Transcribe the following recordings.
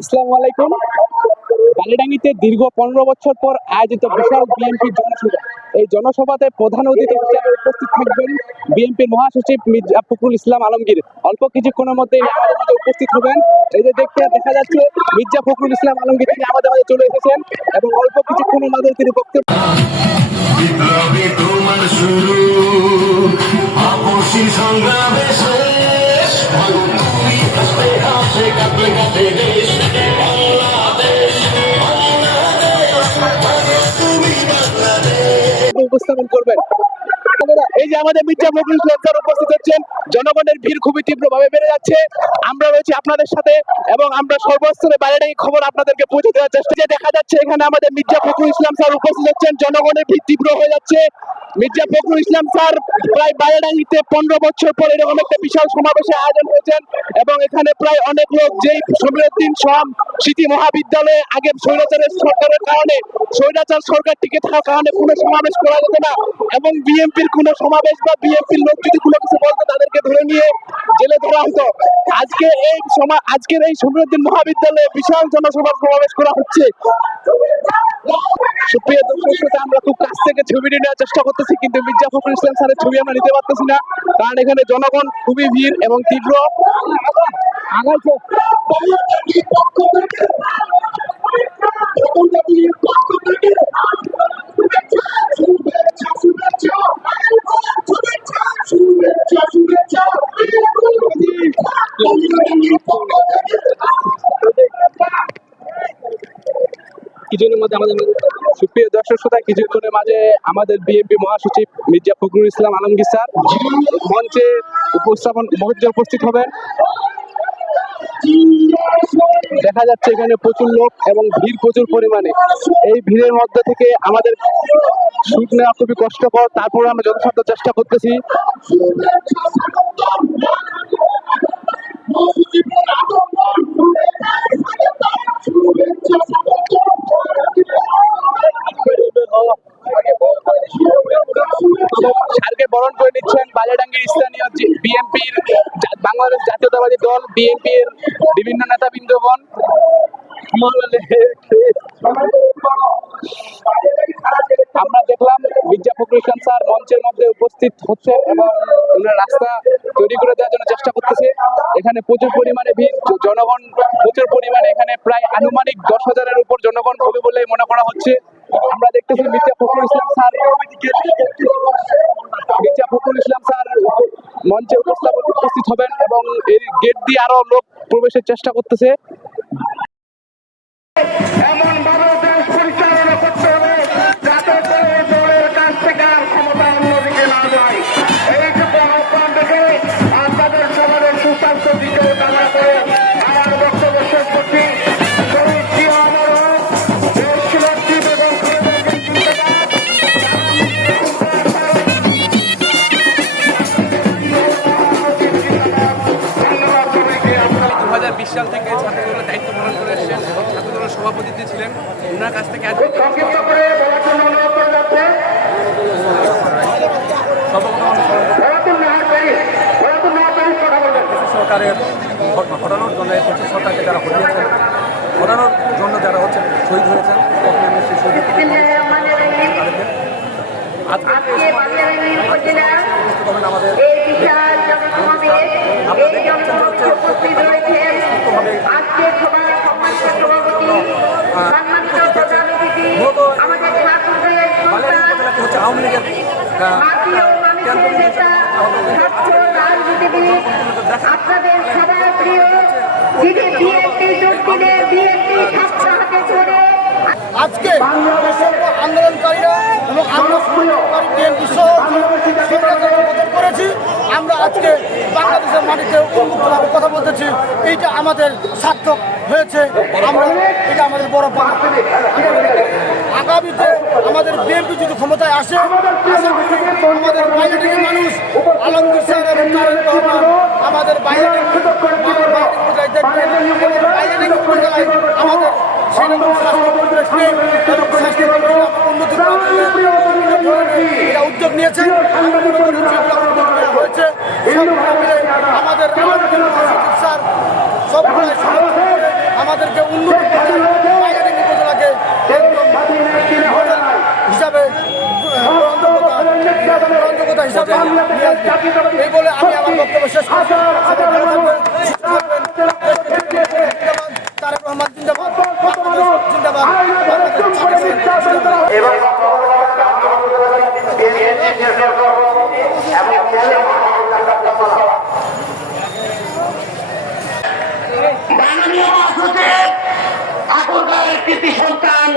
আসসালামু আলাইকুম। বালিডাঙ্গিতে দীর্ঘ 15 বছর পর আয়োজিত বিশাল বিএনপি জনসভা। এই জনসভাতে প্রধান অতিথি হিসেবে উপস্থিত থাকবেন বিএনপির মহাসচিব মির্জা ফখরুল ইসলাম আলমগীর। অল্প কিছুক্ষণের মধ্যেই আমাদের মাঝে উপস্থিত হবেন। এই যে দেখা যাচ্ছে মির্জা ফখরুল ইসলাম আলমগীর তিনি আমাদের মাঝে চলে এসেছেন এবং অল্প কিছুক্ষণের মাঝে তিনি বক্তব্য বিপ্লবী তোমার শুরু আপসী সংগ্রামে শেষ তুমি হাসতে হাসে কাঁপে কাঁপে দেশ বাংলাদেশ তুমি বাংলাদেশ উপস্থাপন করবেন। এই যে আমাদের মির্জা ফখরুল ইসলাম স্যার উপস্থিত হচ্ছেন, জনগণের ভিড় খুবই তীব্রভাবে বেড়ে যাচ্ছে। আমরা রয়েছি আপনাদের সাথে এবং আমরা সর্বস্তরে বালিডাঙ্গি খবর আপনাদেরকে পৌঁছে দেওয়ার চেষ্টা। দেখা যাচ্ছে এখানে আমাদের মির্জা ফখরুল ইসলাম স্যার উপস্থিত হচ্ছেন, জনগণের ভিড় তীব্র হয়ে যাচ্ছে। মির্জা ফখরুল ইসলাম স্যার প্রায় বালিডাঙ্গিতে 15 বছর পর এরকম একটা বিশাল সমাবেশের আয়োজন হয়েছেন এবং এখানে প্রায় অনেক লোক যেই সমীরুদ্দিন স্মৃতি মহাবিদ্যালয়ে আগের স্বৈরাচারের সরকারের কারণে স্বৈরাচার সরকার টিকে থাকার কারণে কোনো সমাবেশ করা যেত না এবং বিএনপির কোনো সমাবেশ বা বিএনপির লোক যদি কোনো কিছু বলতো তাদেরকে ধরে নিয়ে জেলে ধরা হতো। আজকের এই সমীরুদ্দিন মহাবিদ্যালয়ে বিশাল জনসভার সমাবেশ করা হচ্ছে। সুপ্রিয় দর্শক শ্রোতা, আমরা খুব কাছ থেকে ছবিটি নেওয়ার চেষ্টা করতেছি, কিন্তু মির্জা ফখরুল ইসলাম স্যারের ছবি আমরা নিতে পারতেছি না, কারণ এখানে জনগণ খুবই ভিড় এবং তীব্র আগাইছে। কিছুদিনের মধ্যে সুপ্রিয় দর্শক শ্রোতা, কিছুক্ষণের মাঝে আমাদের বিএনপি মহাসচিব মির্জা ফখরুল ইসলাম আলমগীর স্যার মঞ্চে উপস্থিত হবেন। দেখা যাচ্ছে এখানে প্রচুর লোক এবং ভিড় প্রচুর পরিমাণে। এই ভিড়ের মধ্যে থেকে আমাদের শুট নেওয়া খুবই কষ্টকর, তারপরে আমরা যথাসাধ্য চেষ্টা করতেছি। স্যারকে বরণ করে নিচ্ছেন বালিডাঙ্গির স্থানীয় বিএনপির বাংলাদেশ জাতীয়তাবাদী দল বিএনপির বিভিন্ন নেতাবৃন্দগণ। আমরা দেখলাম মির্জা ফখরুল ইসলাম স্যার মঞ্চের মধ্যে উপস্থিত হচ্ছে এবং ওনার রাস্তা তৈরি করে দেওয়ার জন্য চেষ্টা করতেছে। এখানে প্রচুর পরিমাণে ভিড়, জনগণ প্রচুর পরিমাণে, এখানে প্রায় আনুমানিক 10,000-এর উপর জনগণ হবে বলে মনে করা হচ্ছে। আমরা দেখতেছি মির্জা ফখরুল ইসলাম স্যার মঞ্চে উপস্থিত হবেন এবং এই গেট দিয়ে আরো লোক প্রবেশের চেষ্টা করতেছে। এমন ভাবে দেশ পরিচালনা করতে হবে যাতে দলের কাছ থেকে আর ক্ষমতা অন্যদিকে না যায়। এইটুকু আহ্বান দেখে আপনাদের সমাজের সুস্বাস্থ্য দিকে কামনা করে আমার বক্তব্য শেষ করছি। শহীদ জিয়া অমর হোক, দেশ নেত্রী বেগম খালেদা জিন্দাবাদ। 2020 সাল থেকে ছাত্রদলের দায়িত্ব পালন করে এসেছেন এবং ছাত্রদলের সভাপতিত্বে ছিলেন। ওনার কাছ থেকে সংক্ষিপ্ত করে বলার জন্য অনুরোধ করা যাচ্ছে। সরকারের ঘটানোর জন্য সরকারকে যারা হটিয়েছেন, ঘটানোর জন্য যারা হচ্ছেন শহীদ হয়েছেন, তখন আমি সেই শহীদ আমাদের হচ্ছে আওয়ামী লীগের আপনাদের সবার প্রিয় আজকে আন্দোলনকারীরা এবং আমরা বিএনপি সহ করেছি, আমরা আজকে বাংলাদেশের মাটিতে উন্মুক্তভাবে কথা বলতেছি। এইটা আমাদের সার্থক হয়েছে, আমরা এটা আমাদের বড় পাওয়া। আগামীতে আমাদের বিএনপি যদি ক্ষমতায় আসে, আমাদের বাইরে থেকে মানুষ আলমগীর স্যার এবং তারেক রহমান আমাদের বাইরে দেখবেন এবং বাইরে থেকে উপজেলায় আমাদের সেরকম স্বাস্থ্য পরিবেশ নেই এবং স্বাস্থ্য উন্নতি এটা উদ্যোগ নিয়েছে হয়েছে। আমাদের স্যার সবগুলো সমর্থন করে আমাদেরকে উন্নত মার্কেটিং উপজেলাকে একদম মডেল হিসাবে গ্রহণযোগ্যতা হিসাবে নিয়ে আসবে। এই বলে আমি আমার বক্তব্য শেষ করছি। সবাই ভালো থাকবেন, সুস্থ থাকবেন। জিন্দাবাদ, তারেক রহমান জিন্দাবাদ, বাংলাদেশ জিন্দাবাদ, বাংলাদেশ জিন্দাবাদ। মাননীয় মহাসচিব ঠাকুরগাঁওয়ের কৃতি সন্তান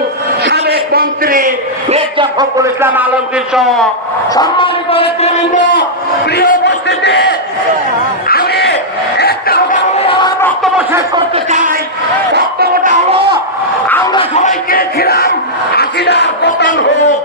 সাবেক মন্ত্রী মির্জা ফখরুল ইসলাম আলমগীর সহ সম্মানিত নেতৃবৃন্দ, প্রিয় উপস্থিতি, আমি একটা কথা বলে আমার বক্তব্য শেষ করতে চাই। বক্তব্যটা হলো, আমরা সবাই চেয়েছিলাম হাসিনার পতন হোক,